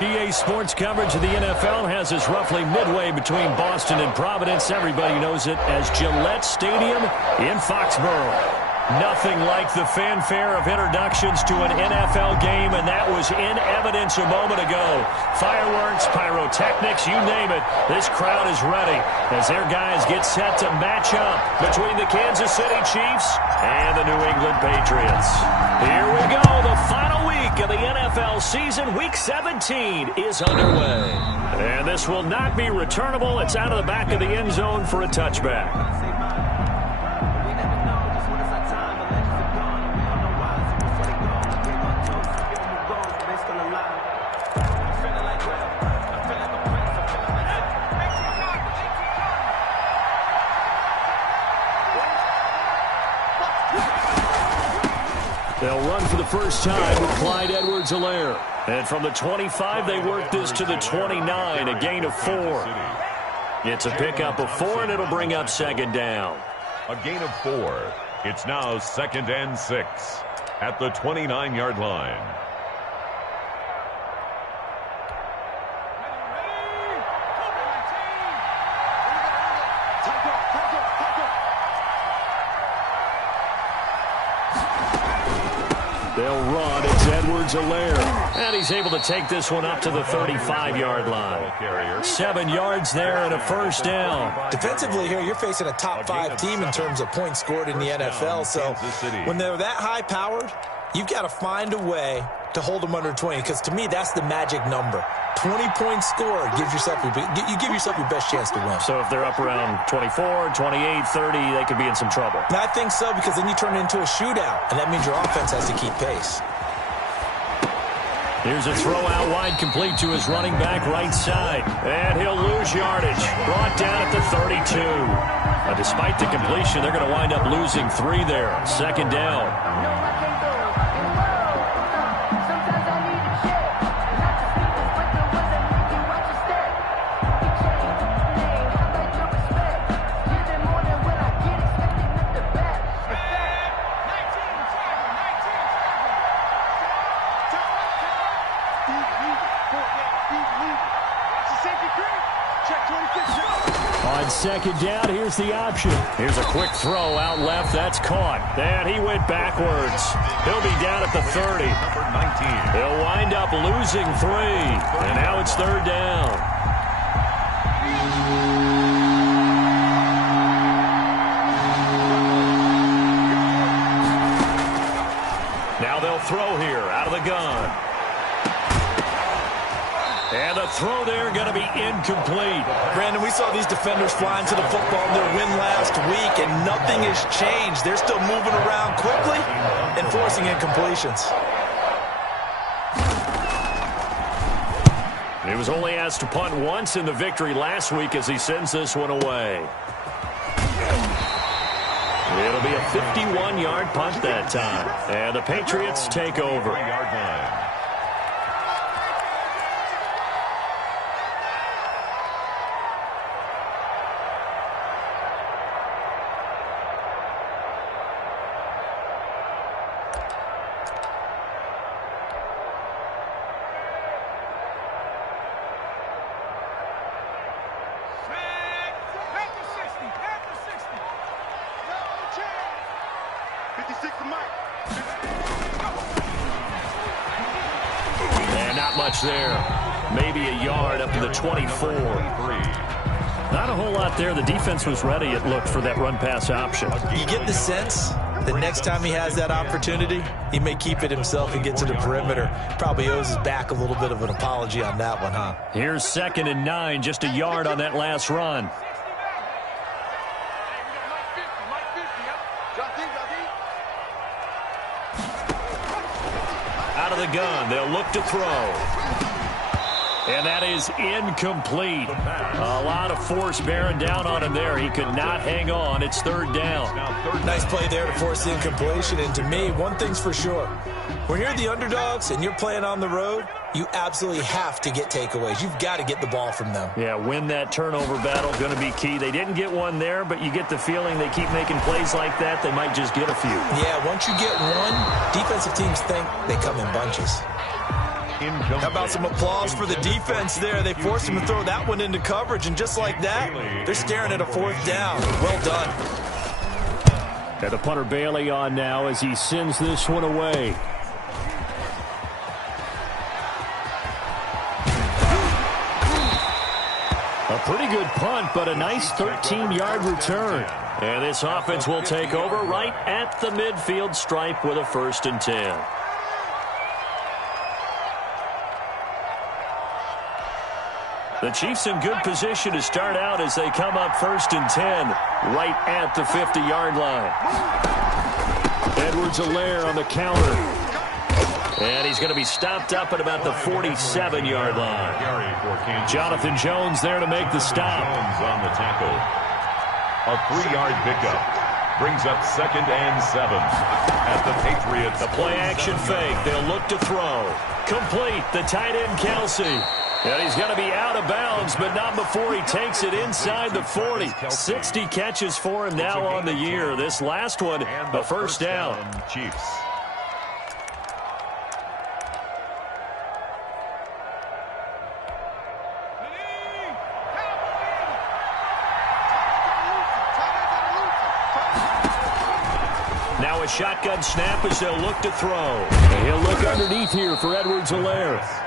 EA Sports coverage of the NFL has us roughly midway between Boston and Providence. Everybody knows it as Gillette Stadium in Foxborough. Nothing like the fanfare of introductions to an NFL game, and that was in evidence a moment ago. Fireworks, pyrotechnics, you name it. This crowd is ready as their guys get set to match up between the Kansas City Chiefs and the New England Patriots. Here we go. The final week of the NFL season, Week 17, is underway. And this will not be returnable. It's out of the back of the end zone for a touchback. They'll run for the first time with Clyde Edwards-Helaire. And from the 25, they work this to the 29, a gain of 4. It's a pickup of 4, and it'll bring up second down. A gain of 4. It's now 2nd and 6 at the 29-yard line. They'll run. It's Edwards-Helaire. And he's able to take this one up to the 35-yard line. 7 yards there and a first down. Defensively here, you're facing a top 5 team in terms of points scored in the NFL. So when they're that high-powered, you've got to find a way to hold them under 20. Because to me, that's the magic number. 20 points scored gives yourself you give yourself your best chance to win. So if they're up around 24, 28, 30, they could be in some trouble. And I think so, because then you turn it into a shootout, and that means your offense has to keep pace. Here's a throw out wide, complete to his running back right side. And he'll lose yardage. Brought down at the 32. Despite the completion, they're going to wind up losing 3 there. Second down. On second down, here's the option. Here's a quick throw out left. That's caught. And he went backwards. He'll be down at the 30. He'll wind up losing 3. And now it's third down. Now they'll throw here out of the gun. And the throw there going to be incomplete. Brandon, we saw these defenders flying to the football in their win last week, and nothing has changed. They're still moving around quickly and forcing incompletions. He was only asked to punt once in the victory last week as he sends this one away. It'll be a 51-yard punt that time. And the Patriots take over. And not much there. Maybe a yard up to the 24. Not a whole lot there. The defense was ready, it looked, for that run-pass option. You get the sense that next time he has that opportunity, he may keep it himself and get to the perimeter. Probably owes his back a little bit of an apology on that one, huh? Here's 2nd and 9, just a yard on that last run. Out of the gun, they'll look to throw. And that is incomplete. A lot of force bearing down on him there. He could not hang on. It's third down. Nice play there to force the incompletion. And to me, one thing's for sure. When you're the underdogs and you're playing on the road, you absolutely have to get takeaways. You've got to get the ball from them. Yeah, win that turnover battle, going to be key. They didn't get one there, but you get the feeling they keep making plays like that, they might just get a few. Yeah, once you get one, defensive teams think they come in bunches. Incomplete. How about some applause for the defense there? They forced him to throw that one into coverage, and just like that, they're staring at a 4th down. Well done. And the punter Bailey on now as he sends this one away. A pretty good punt, but a nice 13-yard return. And this offense will take over right at the midfield stripe with a 1st and 10. The Chiefs in good position to start out as they come up 1st and 10 right at the 50-yard line. Edwards-Helaire on the counter. And he's going to be stopped up at about the 47-yard line. Jonathan Jones there to make the stop. Jones on the tackle. A 3-yard pickup. Brings up 2nd and 7 at the Patriots. The play-action fake. They'll look to throw. Complete. The tight end, Kelsey. And he's going to be out of bounds, but not before he takes it inside the 40. 60 catches for him now on the year. This last one, a 1st down. Chiefs. Now a shotgun snap as they'll look to throw. And he'll look underneath here for Edwards-Helaire.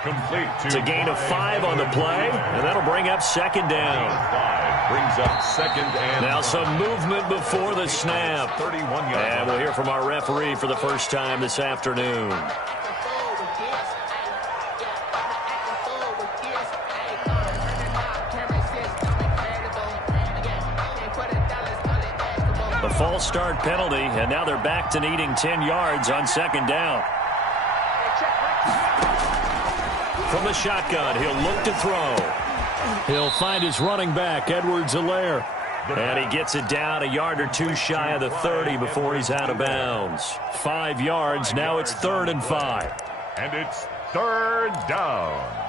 Complete It's a gain of 5 on the play, and that'll bring up 2nd down. 5 brings up 2nd and now some movement before the snap. 31-yard. And we'll hear from our referee for the first time this afternoon. The false start penalty, and now they're back to needing 10 yards on 2nd down. From the shotgun, he'll look to throw. He'll find his running back, Edwards-Helaire. And he gets it down a yard or 2 shy of the 30 before he's out of bounds. 5 yards, now it's 3rd and 5. And it's 3rd down.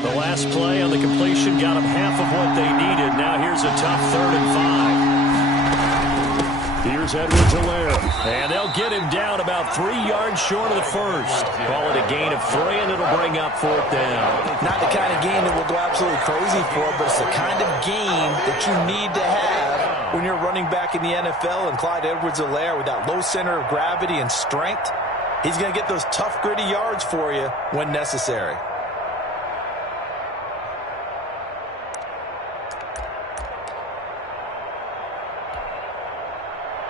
The last play on the completion got them half of what they needed. Now here's a tough 3rd and 5. Here's Edwards-Helaire. And they'll get him down about 3 yards short of the 1st. Call it a gain of 3, and it'll bring up 4th down. Not the kind of game that we'll go absolutely crazy for, but it's the kind of game that you need to have when you're running back in the NFL. And Clyde Edwards-Helaire, with that low center of gravity and strength, he's going to get those tough, gritty yards for you when necessary.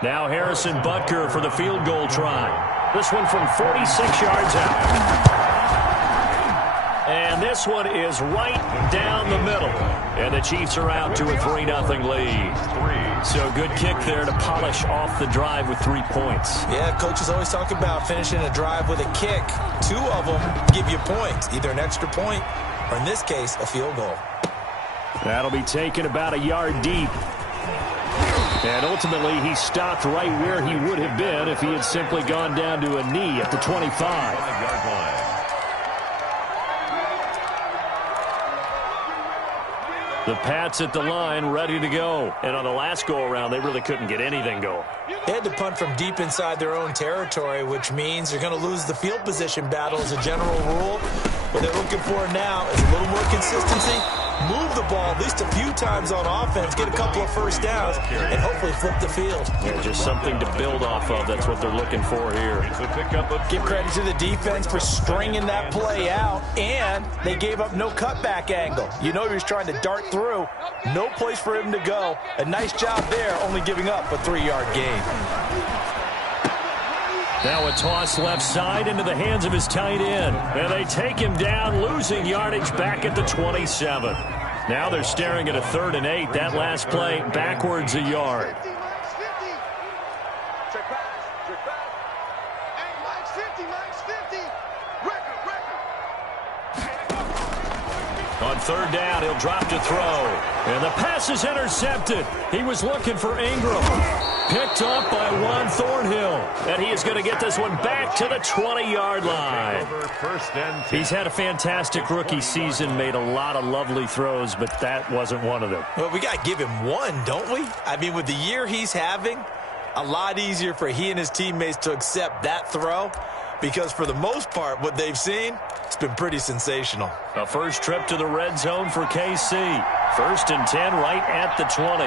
Now Harrison Butker for the field goal try. This one from 46 yards out. And this one is right down the middle. And the Chiefs are out to a 3-0 lead. So good kick there to polish off the drive with 3 points. Yeah, coaches always talk about finishing a drive with a kick. 2 of them give you points, either an extra point or, in this case, a field goal. That'll be taken about a yard deep. And ultimately, he stopped right where he would have been if he had simply gone down to a knee at the 25. 5-yard line. The Pats at the line, ready to go. And on the last go-around, they really couldn't get anything going. They had to punt from deep inside their own territory, which means they're going to lose the field position battle as a general rule. What they're looking for now is a little more consistency. Move the ball at least a few times on offense, get a couple of 1st downs, and hopefully flip the field. Yeah, just something to build off of. That's what they're looking for here. It's a pickup of Give credit to the defense for stringing that play out, and they gave up no cutback angle. You know he was trying to dart through. No place for him to go. A nice job there, only giving up a 3-yard gain. Now a toss left side into the hands of his tight end. And they take him down, losing yardage back at the 27. Now they're staring at a 3rd and 8. That last play backwards a yard. On 3rd down, he'll drop to throw. And the pass is intercepted. He was looking for Ingram. Picked up by Juan Thornhill. And he is going to get this one back to the 20-yard line. He's had a fantastic rookie season, made a lot of lovely throws, but that wasn't one of them. Well, we got to give him one, don't we? I mean, with the year he's having, a lot easier for he and his teammates to accept that throw because for the most part, what they've seen, it's been pretty sensational. A first trip to the red zone for KC. 1st and 10 right at the 20.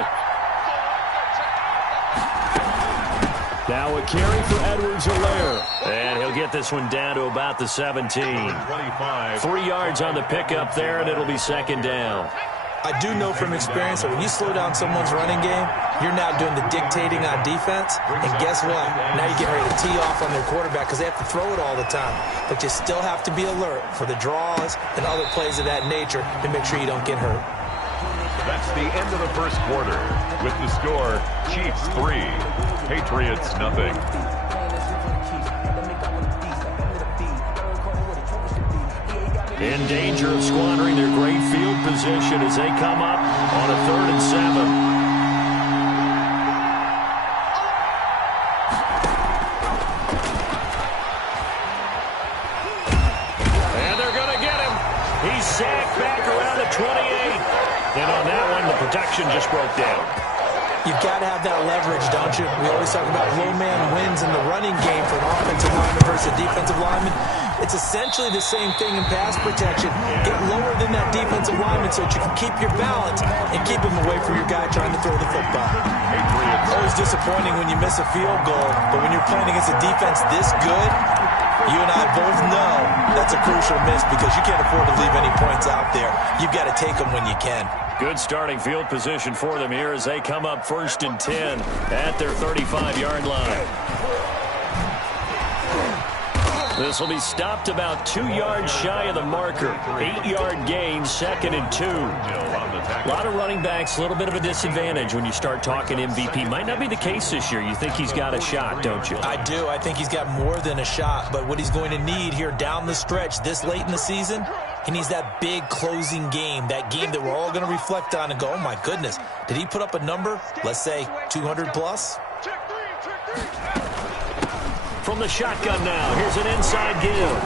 Now a carry for Edwards-Helaire. And he'll get this one down to about the 17. 3 yards on the pickup there, and it'll be 2nd down. I do know from experience that when you slow down someone's running game, you're now doing the dictating on defense. And guess what? Now you're getting ready to tee off on their quarterback because they have to throw it all the time. But you still have to be alert for the draws and other plays of that nature to make sure you don't get hurt. That's the end of the first quarter. With the score, Chiefs 3, Patriots nothing. In danger of squandering their great field position as they come up on a 3rd and 7. And they're going to get him. He's sacked back around the 28. And on that one, the protection just broke down. You've got to have that leverage, don't you? We always talk about low man wins in the running game for an offensive lineman versus a defensive lineman. It's essentially the same thing in pass protection. Get lower than that defensive lineman so that you can keep your balance and keep him away from your guy trying to throw the football. Always disappointing when you miss a field goal, but when you're playing against a defense this good, you and I both know that's a crucial miss because you can't afford to leave any points out there. You've got to take them when you can. Good starting field position for them here as they come up 1st and 10 at their 35-yard line. This will be stopped about 2 yards shy of the marker. 8-yard gain, 2nd and 2. A lot of running backs, a little bit of a disadvantage when you start talking MVP. Might not be the case this year. You think he's got a shot, don't you? I do. I think he's got more than a shot. But what he's going to need here down the stretch this late in the season, he needs that big closing game, that game that we're all going to reflect on and go, oh, my goodness, did he put up a number, let's say 200 plus? From the shotgun now, here's an inside give.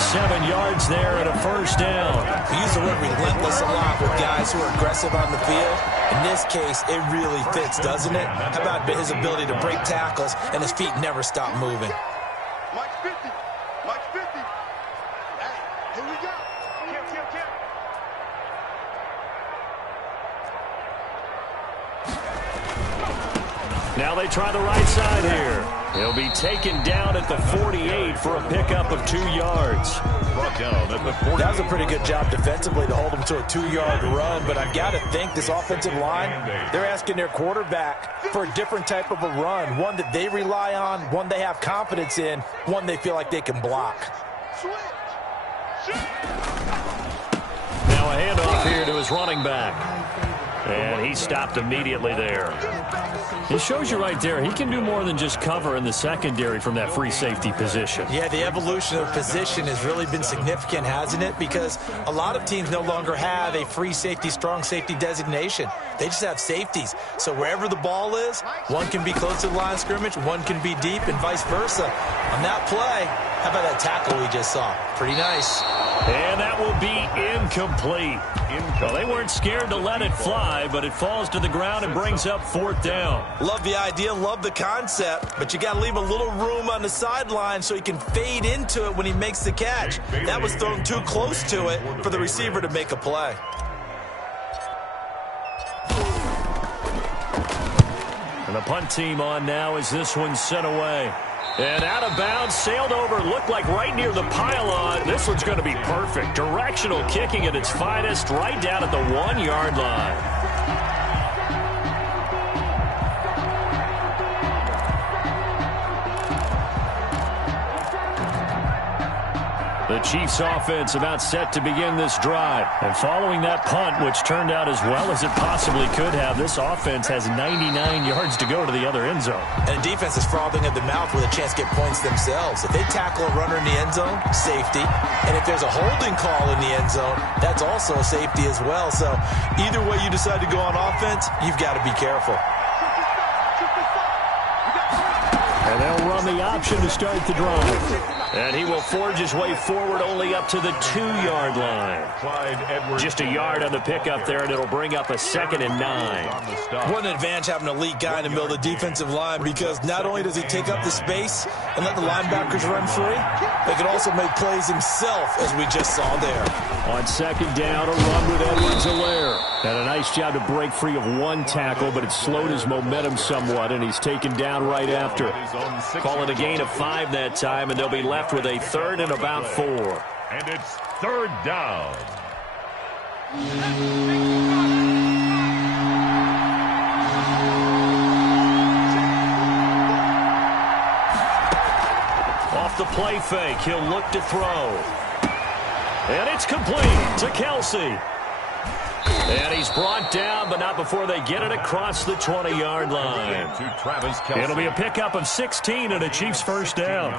7 yards there and a 1st down. We use the word relentless a lot with guys who are aggressive on the field. In this case, it really fits, doesn't it? How about his ability to break tackles and his feet never stop moving? Mike 50. Mike 50. Hey, here we go. Kill. Now they try the right side here. He'll be taken down at the 48 for a pickup of 2 yards. Brought down at the 48. That was a pretty good job defensively to hold him to a 2-yard run, but I've got to think this offensive line, they're asking their quarterback for a different type of a run, one that they rely on, one they have confidence in, one they feel like they can block. Now a handoff here to his running back. And he stopped immediately there. It shows you right there, he can do more than just cover in the secondary from that free safety position. Yeah, the evolution of position has really been significant, hasn't it? Because a lot of teams no longer have a free safety, strong safety designation. They just have safeties. So wherever the ball is, one can be close to the line of scrimmage, one can be deep, and vice versa. On that play, how about that tackle we just saw? Pretty nice. And that will be incomplete. Well, they weren't scared to let it fly, but it falls to the ground and brings up 4th down. Love the idea, love the concept, but you got to leave a little room on the sideline so he can fade into it when he makes the catch. That was thrown too close to it for the receiver to make a play. And the punt team on now as this one's sent away. And out of bounds, sailed over, looked like right near the pylon. This one's going to be perfect. Directional kicking at its finest, right down at the 1-yard line. The Chiefs offense about set to begin this drive. And following that punt, which turned out as well as it possibly could have, this offense has 99 yards to go to the other end zone. And the defense is frothing at the mouth with a chance to get points themselves. If they tackle a runner in the end zone, safety. And if there's a holding call in the end zone, that's also a safety as well. So either way you decide to go on offense, you've got to be careful. And they'll run the option to start the drive. And he will forge his way forward only up to the 2-yard line. Just a yard on the pickup there, and it'll bring up a 2nd and 9. What an advantage having an elite guy in the middle of the defensive line, because not only does he take up the space and let the linebackers run free, they can also make plays himself, as we just saw there. On 2nd down, a run with Edwards-Helaire. And a nice job to break free of one tackle, but it slowed his momentum somewhat, and he's taken down right after. Call it a gain of 5 that time, and they'll be left with a 3rd and about 4. And it's 3rd down. Off the play fake, he'll look to throw. And it's complete to Kelsey. And he's brought down, but not before they get it across the 20-yard line. It'll be a pickup of 16 and a Chiefs 1st down.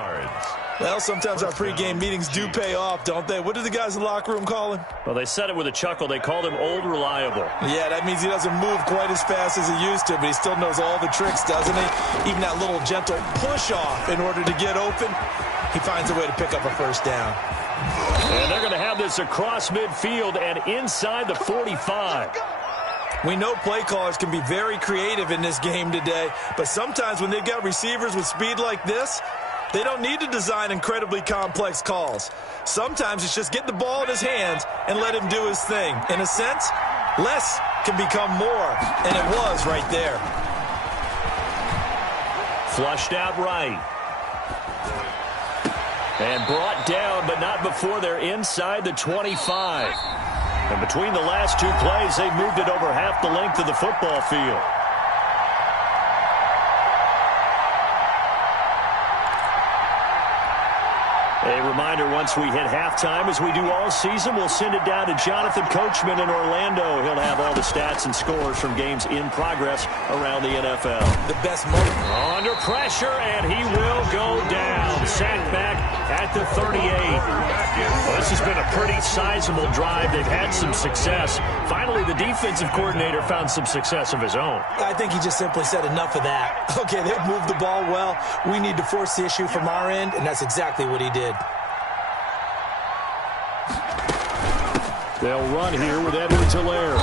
Well, sometimes our pregame meetings do pay off, don't they? What do the guys in the locker room call him? Well, they said it with a chuckle. They called him Old Reliable. Yeah, that means he doesn't move quite as fast as he used to, but he still knows all the tricks, doesn't he? Even that little gentle push-off in order to get open, he finds a way to pick up a 1st down. And they're going to have this across midfield and inside the 45. We know play callers can be very creative in this game today, but sometimes when they've got receivers with speed like this, they don't need to design incredibly complex calls. Sometimes it's just get the ball in his hands and let him do his thing. In a sense, less can become more, and it was right there. Flushed out right. And brought down, but not before they're inside the 25. And between the last 2 plays, they've moved it over half the length of the football field. A reminder, once we hit halftime, as we do all season, we'll send it down to Jonathan Coachman in Orlando. He'll have all the stats and scores from games in progress around the NFL. The best moment. Under pressure, and he will go down. Sacked back at the 38. Well, this has been a pretty sizable drive. They've had some success. Finally, the defensive coordinator found some success of his own. I think he just simply said enough of that. Okay, they've moved the ball well. We need to force the issue from our end, and that's exactly what he did. They'll run here with Edwards-Helaire.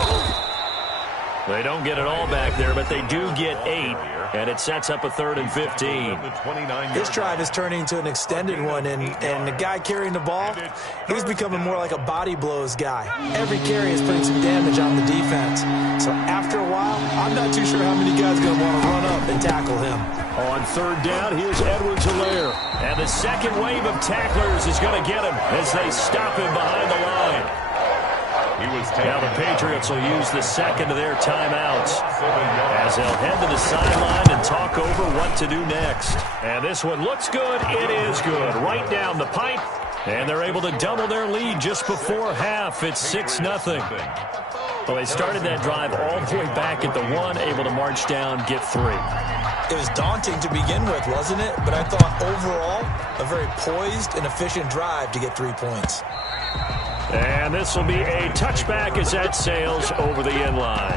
They don't get it all back there, but they do get 8, and it sets up a 3rd and 15. This drive is turning into an extended one, and the guy carrying the ball, he's becoming more like a body blows guy. Every carry is putting some damage on the defense. So after a while, I'm not too sure how many guys are going to want to run up and tackle him. On 3rd down, here's Edwards-Helaire. And the second wave of tacklers is going to get him as they stop him behind the line. Now the Patriots will use the 2nd of their timeouts as they'll head to the sideline and talk over what to do next. And this one looks good. It is good. Right down the pipe. And they're able to double their lead just before half. It's 6-0. Well, they started that drive all the way back at the 1, able to march down, get 3. It was daunting to begin with, wasn't it? But I thought overall, a very poised and efficient drive to get 3 points. And this will be a touchback as that sails over the end line.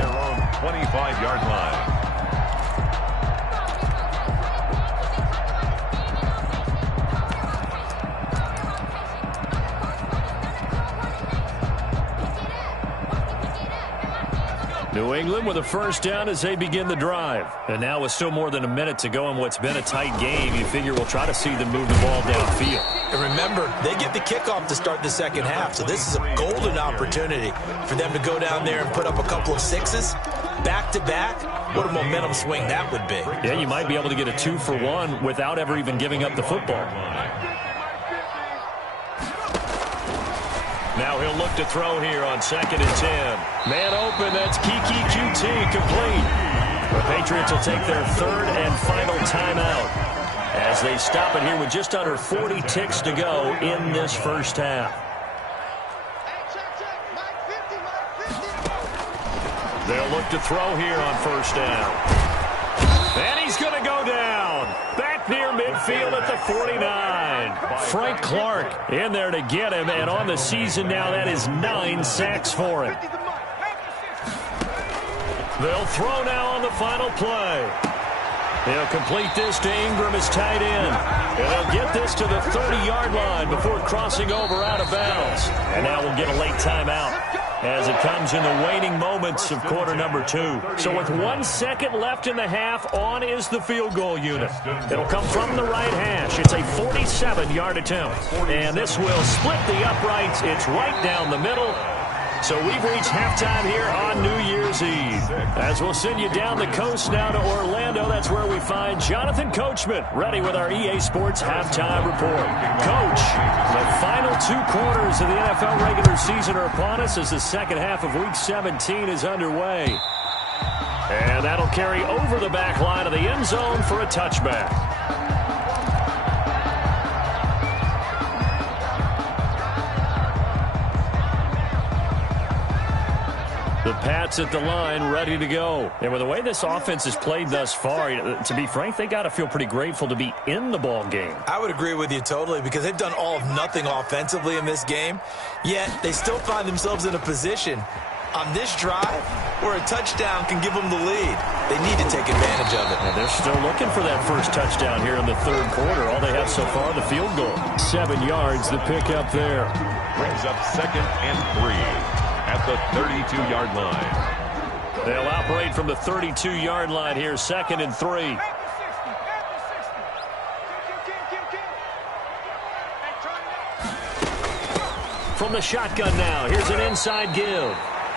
25-yard line. New England with a 1st down as they begin the drive. And now with still more than a minute to go in what's been a tight game, you figure we'll try to see them move the ball downfield. And remember, they get the kickoff to start the 2nd half, so this is a golden opportunity for them to go down there and put up a couple of 6s back-to-back. What a momentum swing that would be. Yeah, you might be able to get a 2-for-1 without ever even giving up the football. Now he'll look to throw here on 2nd and 10. Man open, that's Kiki QT complete. The Patriots will take their 3rd and final timeout as they stop it here with just under 40 ticks to go in this 1st half. They'll look to throw here on 1st down. And he's going to go down. Back near midfield at the 49. Frank Clark in there to get him, and on the season now, that is 9 sacks for him. They'll throw now on the final play. They'll complete this to Ingram as tight end. And they'll get this to the 30-yard line before crossing over out of bounds. And now we'll get a late timeout as it comes in the waning moments of quarter number 2. So with 1 second left in the half, on is the field goal unit. It'll come from the right hash. It's a 47-yard attempt. And this will split the uprights. It's right down the middle. So we've reached halftime here on New Year's Eve. As we'll send you down the coast now to Orlando, that's where we find Jonathan Coachman, ready with our EA Sports halftime report. Coach, the final 2 quarters of the NFL regular season are upon us as the second half of Week 17 is underway. And that'll carry over the back line of the end zone for a touchback. The Pats at the line, ready to go. And with the way this offense has played thus far, to be frank, they got to feel pretty grateful to be in the ball game. I would agree with you totally because they've done all of nothing offensively in this game, yet they still find themselves in a position on this drive where a touchdown can give them the lead. They need to take advantage of it. And they're still looking for that first touchdown here in the third quarter. All they have so far, the field goal. 7 yards, the pickup there. Brings up 2nd and 3. At the 32-yard line. They'll operate from the 32-yard line here, 2nd and 3. From the shotgun now, here's an inside give.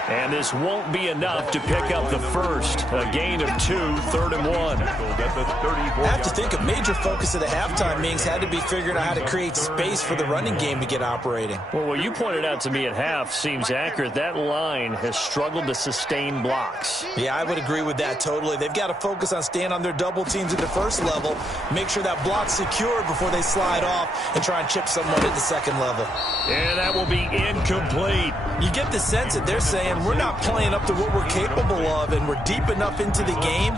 And this won't be enough to pick up the first. A gain of 2, 3rd and 1. I have to think a major focus of the halftime meetings had to be figuring out how to create space for the running game to get operating. Well, what you pointed out to me at half seems accurate. That line has struggled to sustain blocks. Yeah, I would agree with that totally. They've got to focus on staying on their double teams at the first level, make sure that block's secured before they slide off and try and chip someone at the second level. And that will be incomplete. You get the sense that they're saying, we're not playing up to what we're capable of, and we're deep enough into the game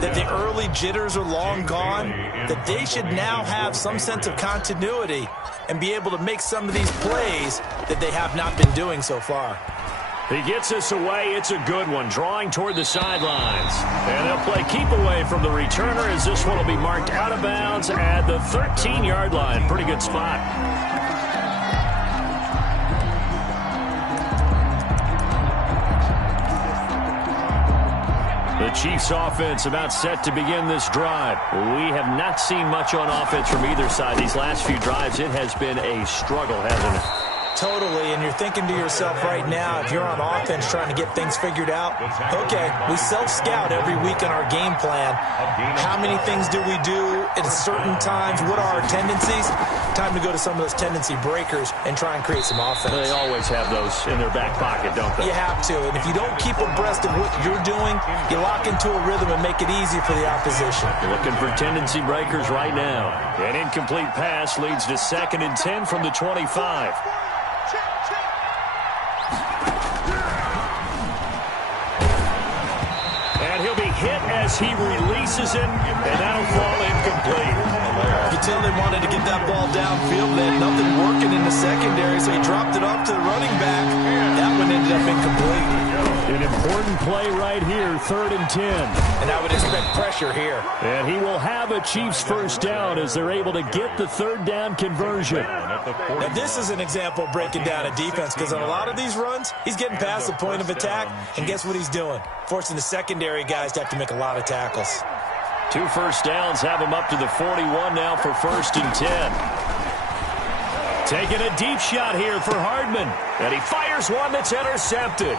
that the early jitters are long gone, that they should now have some sense of continuity and be able to make some of these plays that they have not been doing so far. He gets us away. It's a good one, drawing toward the sidelines. And they'll play keep away from the returner as this one will be marked out of bounds at the 13-yard line. Pretty good spot. The Chiefs offense about set to begin this drive. We have not seen much on offense from either side. These last few drives, it has been a struggle, hasn't it? Totally, and you're thinking to yourself right now, if you're on offense trying to get things figured out, okay, we self-scout every week in our game plan. How many things do we do at certain times? What are our tendencies? Time to go to some of those tendency breakers and try and create some offense. They always have those in their back pocket, don't they? You have to, and if you don't keep abreast of what you're doing, you lock into a rhythm and make it easy for the opposition. You're looking for tendency breakers right now. An incomplete pass leads to 2nd and 10 from the 25. And he'll be hit as he releases it, and that'll fall incomplete. You tell they wanted to get that ball downfield. They had nothing working in the secondary, so he dropped it off to the running back. That one ended up incomplete. An important play right here, 3rd and 10. And I would expect pressure here. And he will have a Chiefs first down as they're able to get the 3rd down conversion. Now, this is an example of breaking down a defense because on a lot of these runs, he's getting past the point of attack, and guess what he's doing? Forcing the secondary guys to have to make a lot of tackles. 2 first downs have him up to the 41 now for 1st and 10. Taking a deep shot here for Hardman, and he fires one that's intercepted.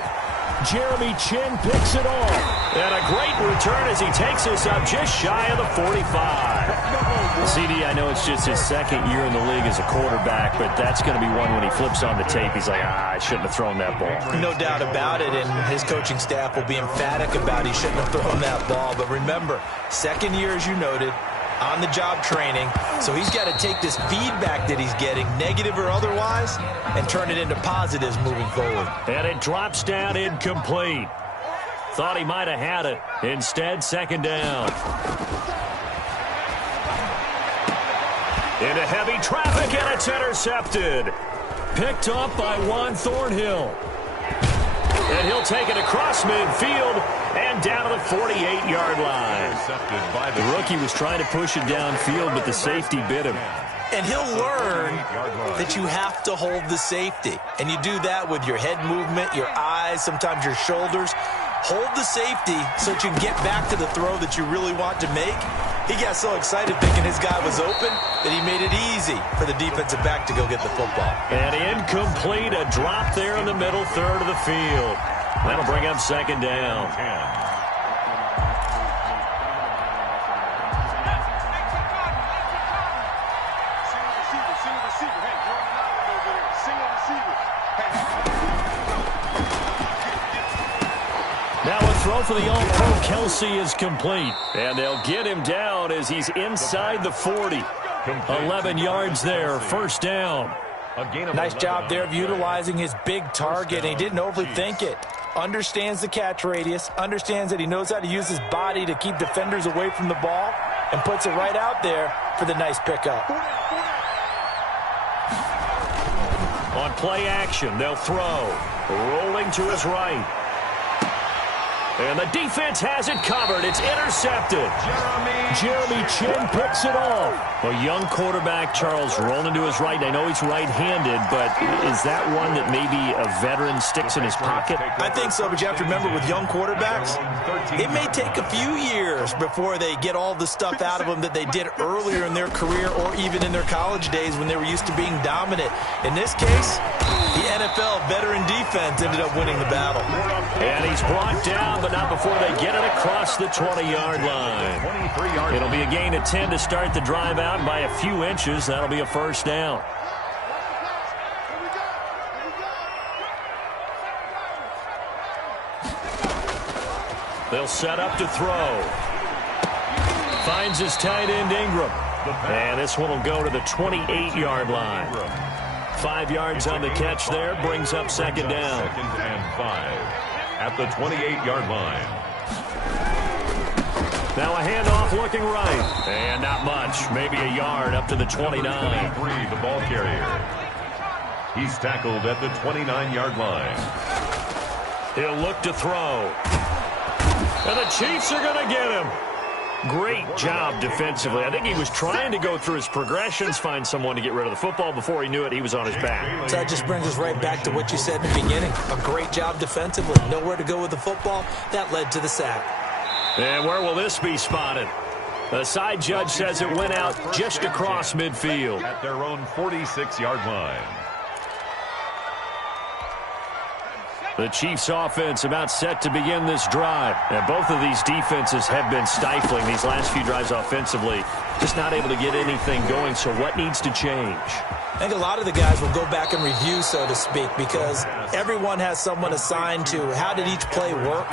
Jeremy Chin picks it off. And a great return as he takes us up just shy of the 45. CD, I know it's just his 2nd year in the league as a quarterback, but that's going to be one when he flips on the tape. He's like, I shouldn't have thrown that ball. No doubt about it, and his coaching staff will be emphatic about he shouldn't have thrown that ball. But remember, 2nd year, as you noted, on-the-job training, so he's got to take this feedback that he's getting, negative or otherwise, and turn it into positives moving forward. And it drops down incomplete. Thought he might have had it. Instead, 2nd down. Into heavy traffic, and it's intercepted. Picked up by Juan Thornhill. And he'll take it across midfield and down to the 48-yard line. The rookie was trying to push it downfield, but the safety bit him. And he'll learn that you have to hold the safety. And you do that with your head movement, your eyes, sometimes your shoulders. Hold the safety so that you can get back to the throw that you really want to make. He got so excited thinking his guy was open that he made it easy for the defensive back to go get the football. And incomplete, a drop there in the middle third of the field. That'll bring up second down. Now a throw for the All-Pro Kelsey is complete. And they'll get him down as he's inside the 40. 11 yards there, first down. Nice job there of utilizing his big target. And he didn't overthink it. Understands the catch radius. Understands that he knows how to use his body to keep defenders away from the ball. And puts it right out there for the nice pickup. On play action, they'll throw. Rolling to his right. And the defense has it covered. It's intercepted. Jeremy Chin picks it off. A young quarterback, Charles, rolling to his right. I know he's right-handed, but is that one that maybe a veteran sticks in his pocket? I think so, but you have to remember with young quarterbacks, it may take a few years before they get all the stuff out of them that they did earlier in their career or even in their college days when they were used to being dominant. In this case, the NFL veteran defense ended up winning the battle. And he's brought down, but not before they get it across the 20-yard line. It'll be a gain of 10 to start the drive out by a few inches. That'll be a first down. They'll set up to throw. Finds his tight end, Ingram. And this one will go to the 28-yard line. 5 yards on the catch there, brings up second down. Second and 5 at the 28-yard line. Now a handoff looking right. And not much, maybe a yard up to the 29. 23, the ball carrier. He's tackled at the 29-yard line. He'll look to throw. And the Chiefs are going to get him. Great job defensively. I think he was trying to go through his progressions, find someone to get rid of the football. Before he knew it, he was on his back. So that just brings us right back to what you said in the beginning. A great job defensively. Nowhere to go with the football. That led to the sack. And where will this be spotted? The side judge says it went out just across midfield. At their own 46-yard line. The Chiefs offense about set to begin this drive. And both of these defenses have been stifling these last few drives offensively. Just not able to get anything going. So what needs to change? I think a lot of the guys will go back and review, so to speak, because everyone has someone assigned to how did each play work.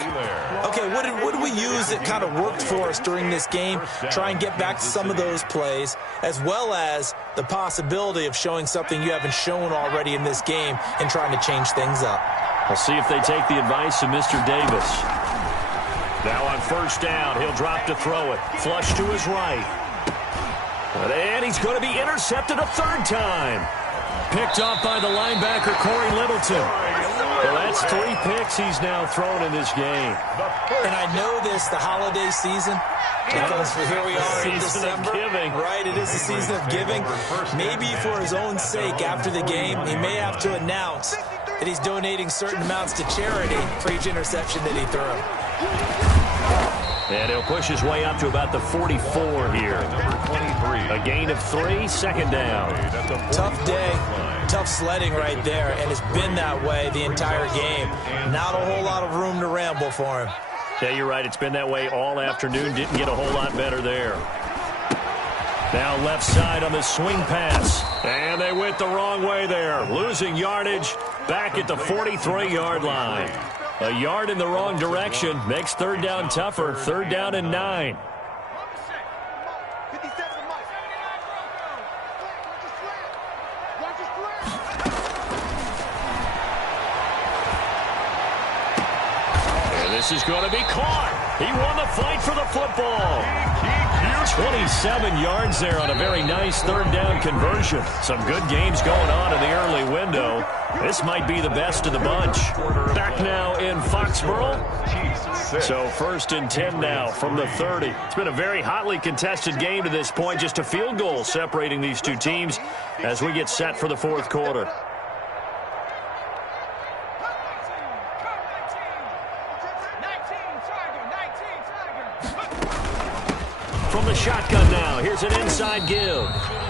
Okay, what did we use that kind of worked for us during this game? Try and get back to some of those plays, as well as the possibility of showing something you haven't shown already in this game and trying to change things up. We'll see if they take the advice of Mr. Davis. Now on first down, he'll drop to throw it. Flush to his right. And he's going to be intercepted a third time. Picked off by the linebacker, Corey Littleton. Well, that's 3 picks he's now thrown in this game. And I know this, the holiday season, because here we are in December. Right, it is the season of giving. Maybe for his own sake, after the game, he may have to announce that he's donating certain amounts to charity for each interception that he threw. And he'll push his way up to about the 44 here. A gain of 3, second down. Tough day, tough sledding right there, and it's been that way the entire game. Not a whole lot of room to ramble for him. Yeah, you're right. It's been that way all afternoon. Didn't get a whole lot better there. Now left side on the swing pass. And they went the wrong way there. Losing yardage back at the 43-yard line. A yard in the wrong direction makes third down tougher. Third down and 9. And this is going to be caught. He won the fight for the football. 27 yards there on a very nice third down conversion. Some good games going on in the early window. This might be the best of the bunch. Back now in Foxborough. So 1st and 10 now from the 30. It's been a very hotly contested game to this point. Just a field goal separating these two teams as we get set for the fourth quarter. From the shotgun now, here's an inside give.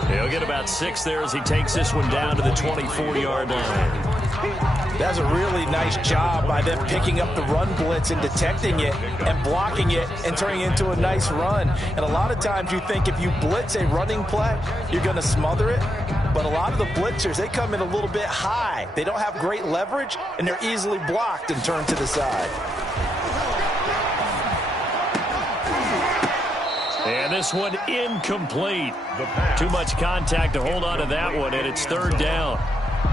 He'll get about 6 there as he takes this one down to the 24-yard line. That's a really nice job by them picking up the run blitz and detecting it and blocking it and turning it into a nice run. And a lot of times you think if you blitz a running play, you're going to smother it. But a lot of the blitzers, they come in a little bit high. They don't have great leverage, and they're easily blocked and turned to the side. And this one incomplete. Too much contact to hold on to that one, and it's 3rd down.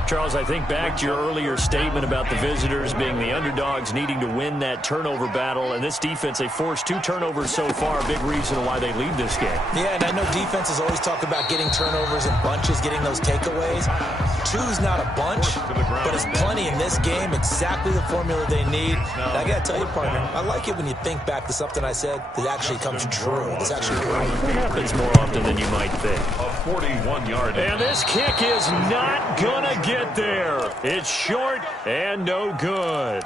Charles, I think back to your earlier statement about the visitors being the underdogs needing to win that turnover battle. And this defense, they forced 2 turnovers so far, a big reason why they lead this game. Yeah, and I know defenses always talk about getting turnovers in bunches, getting those takeaways. 2's not a bunch, but it's plenty in this game, exactly the formula they need. And I got to tell you, partner, I like it when you think back to something I said that actually comes true. It's actually right. It happens more often than you might think. A 41-yard. And this kick is not going to get there. It's short and no good.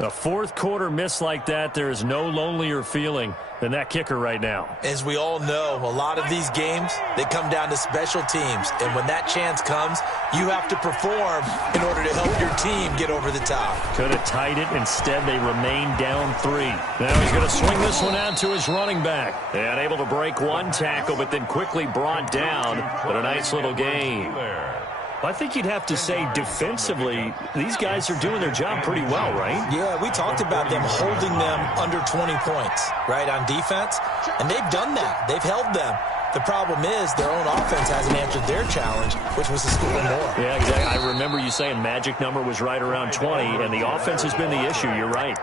A fourth quarter miss like that, there is no lonelier feeling than that kicker right now. As we all know, a lot of these games, they come down to special teams. And when that chance comes, you have to perform in order to help your team get over the top. Could have tied it. Instead, they remain down 3. Now he's going to swing this one out to his running back. And able to break one tackle, but then quickly brought down. But a nice little gain. I think you'd have to say defensively, these guys are doing their job pretty well, right? Yeah, we talked about them holding them under 20 points, right, on defense. And they've done that. They've held them. The problem is their own offense hasn't answered their challenge, which was to score more. Yeah, exactly. I remember you saying magic number was right around 20, and the offense has been the issue. You're right.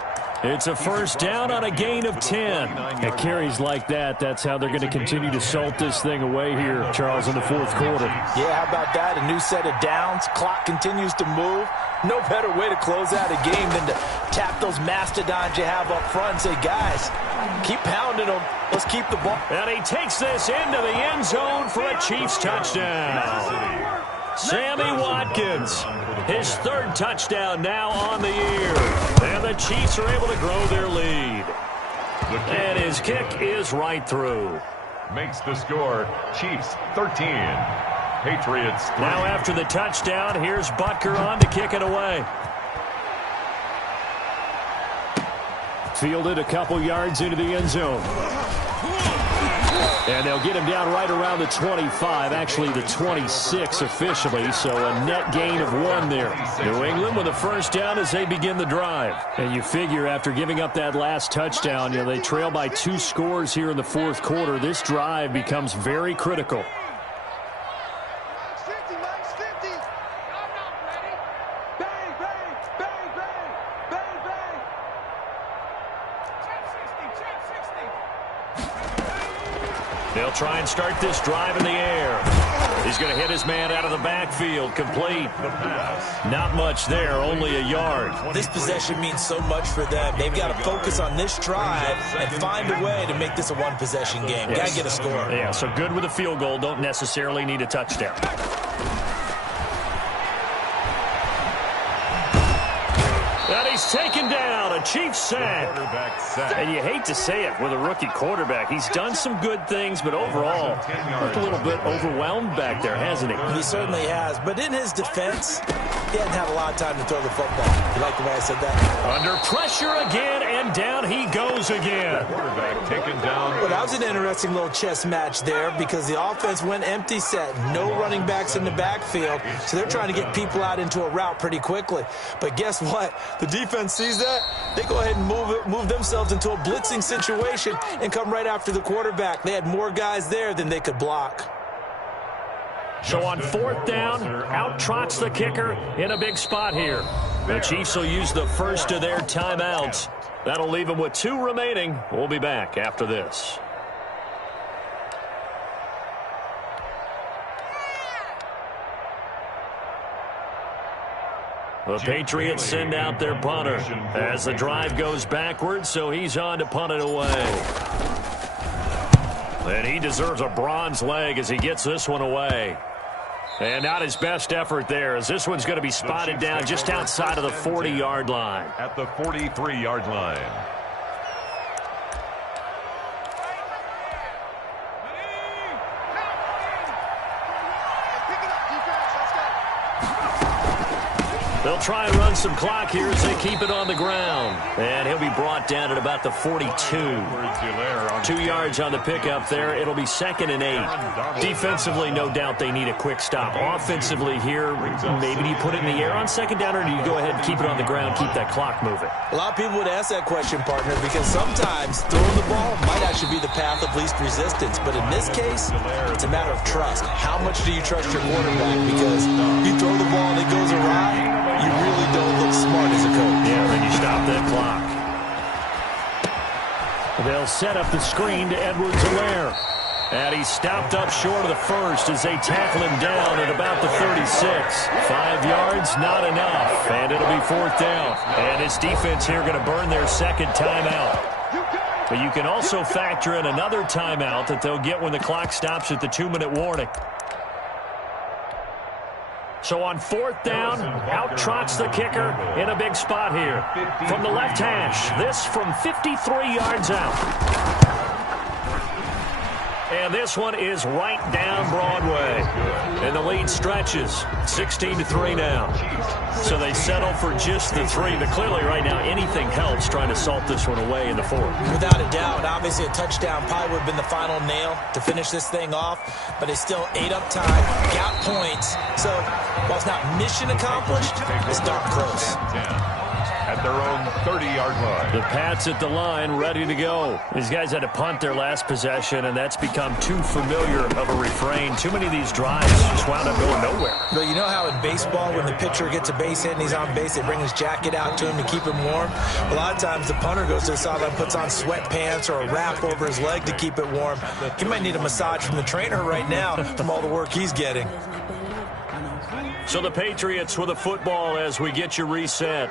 It's a 1st down on a gain of 10. At carries like that, that's how they're going to continue to salt this thing away here, Charles, in the fourth quarter. Yeah, how about that? A new set of downs. Clock continues to move. No better way to close out a game than to tap those mastodons you have up front and say, guys, keep pounding them. Let's keep the ball. And he takes this into the end zone for a Chiefs touchdown. Sammy Watkins, his 3rd touchdown now on the year. And the Chiefs are able to grow their lead. And his kick is right through. Makes the score Chiefs 13. Patriots 3. Now after the touchdown, here's Butker on to kick it away. Fielded a couple yards into the end zone. And they'll get him down right around the 25, actually the 26 officially, so a net gain of 1 there. New England with a 1st down as they begin the drive. And you figure after giving up that last touchdown, they trail by 2 scores here in the fourth quarter. This drive becomes very critical. They'll try and start this drive in the air. He's going to hit his man out of the backfield. Complete. Not much there, only a yard. This possession means so much for them. They've got to focus on this drive and find a way to make this a one-possession game. Got to get a score. Yeah, so good with a field goal. Don't necessarily need a touchdown. And he's taken down, a Chiefs sack. And you hate to say it with a rookie quarterback. He's done some good things, but overall, looked a little bit overwhelmed back there, hasn't he? He certainly has. But in his defense, he hasn't had a lot of time to throw the football. You like the way I said that? Under pressure again, and down he goes again. Quarterback taken down. Well, that was an interesting little chess match there because the offense went empty set. No running backs in the backfield, so they're trying to get people out into a route pretty quickly. But guess what? The defense sees that. They go ahead and move themselves into a blitzing situation and come right after the quarterback. They had more guys there than they could block. So on 4th down, out trots the kicker in a big spot here. The Chiefs will use the first of their timeouts. That'll leave them with 2 remaining. We'll be back after this. The Patriots send out their punter as the drive goes backwards, so he's on to punt it away. And he deserves a bronze leg as he gets this one away. And not his best effort there, as this one's going to be spotted down just outside of the 40-yard line. At the 43-yard line. They'll try and run some clock here as they keep it on the ground. And he'll be brought down at about the 42. 2 yards on the pickup there. It'll be 2nd and 8. Defensively, no doubt they need a quick stop. Offensively here, maybe do you put it in the air on 2nd down, or do you go ahead and keep it on the ground, keep that clock moving? A lot of people would ask that question, partner, because sometimes throwing the ball might actually be the path of least resistance. But in this case, it's a matter of trust. How much do you trust your quarterback? Because you throw the ball and it goes awry, you really don't look smart as a coach. Yeah, then you stop that clock. They'll set up the screen to Edwards-Helaire. And he's stopped up short of the first as they tackle him down at about the 36. 5 yards, not enough. And it'll be 4th down. And this defense here going to burn their 2nd timeout. But you can also factor in another timeout that they'll get when the clock stops at the 2-minute warning. So on 4th down, out trots the kicker in a big spot here. From the left hash, this from 53 yards out. And this one is right down Broadway. And the lead stretches 16-3 now. So they settle for just the 3. But clearly right now anything helps trying to salt this one away in the 4th. Without a doubt, obviously a touchdown probably would have been the final nail to finish this thing off. But they still ate up time, got points. So while it's not mission accomplished, it's darn close. At their own 30-yard line. The Pats at the line, ready to go. These guys had to punt their last possession, and that's become too familiar of a refrain. Too many of these drives just wound up going nowhere. But you know how in baseball, when the pitcher gets a base hit and he's on base, they bring his jacket out to him to keep him warm? A lot of times the punter goes to the sideline, puts on sweatpants or a wrap over his leg to keep it warm. He might need a massage from the trainer right now from all the work he's getting. So the Patriots with a football as we get you reset.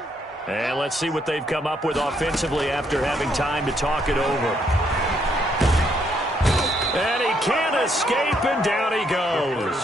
And let's see what they've come up with offensively after having time to talk it over. And he can't escape, and down he goes.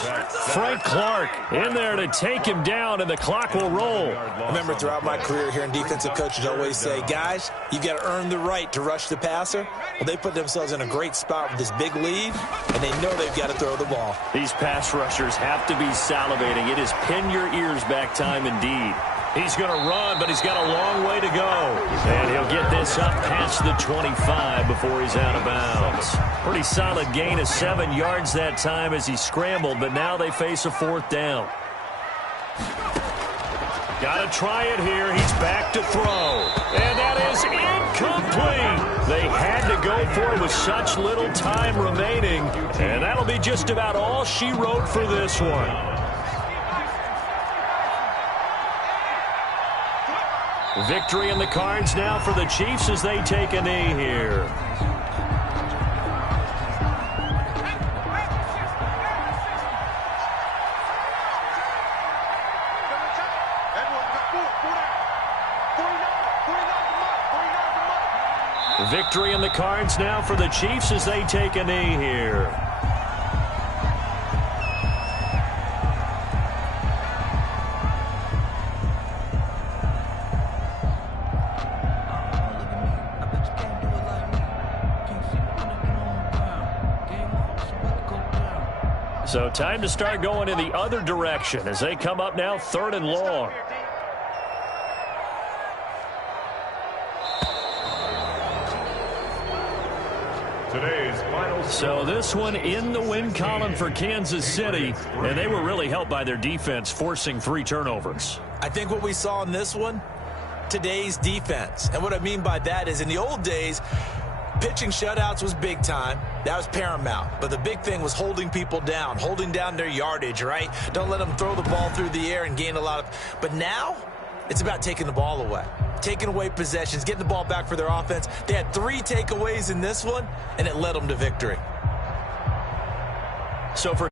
Frank Clark in there to take him down, and the clock will roll. I remember throughout my career hearing defensive coaches always say, guys, you've got to earn the right to rush the passer. Well, they put themselves in a great spot with this big lead, and they know they've got to throw the ball. These pass rushers have to be salivating. It is pin your ears back time indeed. He's going to run, but he's got a long way to go. And he'll get this up past the 25 before he's out of bounds. Pretty solid gain of 7 yards that time as he scrambled, but now they face a 4th down. Got to try it here. He's back to throw. And that is incomplete. They had to go for it with such little time remaining. And that'll be just about all she wrote for this one. Victory in the cards now for the Chiefs as they take a knee here. Victory in the cards now for the Chiefs as they take a knee here. So time to start going in the other direction as they come up now 3rd and long. So this one in the win column for Kansas City, and they were really helped by their defense forcing 3 turnovers. I think what we saw in this one, today's defense. And what I mean by that is in the old days, pitching shutouts was big time. That was paramount. But the big thing was holding people down, holding down their yardage, right? Don't let them throw the ball through the air and gain a lot of... But now, it's about taking the ball away. Taking away possessions, getting the ball back for their offense. They had 3 takeaways in this one, and it led them to victory. So for